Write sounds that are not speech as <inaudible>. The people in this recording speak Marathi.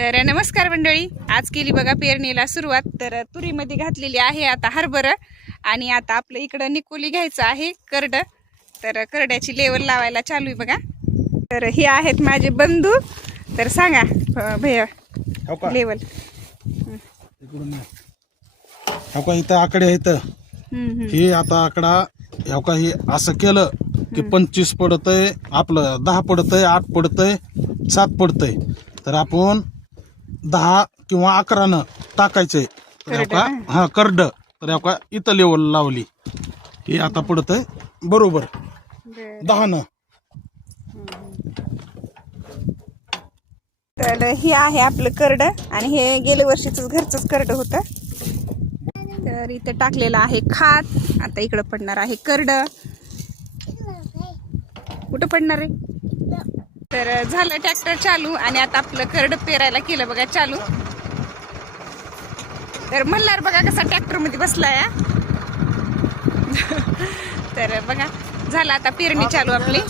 तर नमस्कार मंडळी आज केली बघा पेरणीला सुरुवात. तर तुरीमध्ये घातलेली आहे आता हरभरं आणि आता आपलं इकडं निकोली घ्यायचं आहे करड. तर करड्याची लेवल लावायला चालू आहे बघा. तर हे आहेत माझे बंधू. तर सांगा भैया हो लेवल ये. हो का इथं आकडे आहेत. हे आता आकडा हो का हे असं केलं की पंचवीस पडतंय आपलं दहा पडतंय आठ पडतंय सात पडतंय. तर आपण दहा किंवा अकरानं टाकायचंय तर हो का करडं हा करड. तर का इथं लेवल लावली. हे आता पडतंय. बरोबर. दहानं. तर हे आहे आपलं करड आणि हे गेल्या वर्षीच घरचंच करड होतं. तर इथं टाकलेलं आहे खात. आता इकडं पडणार आहे करड. कुठं पडणार आहे? तर झालं ट्रॅक्टर चालू आणि आता आपलं करड पेरायला केलं बघा चालू. तर मल्हार बघा कसा ट्रॅक्टरमध्ये बसलाय <laughs> तर बघा झालं आता पेरणी चालू आपली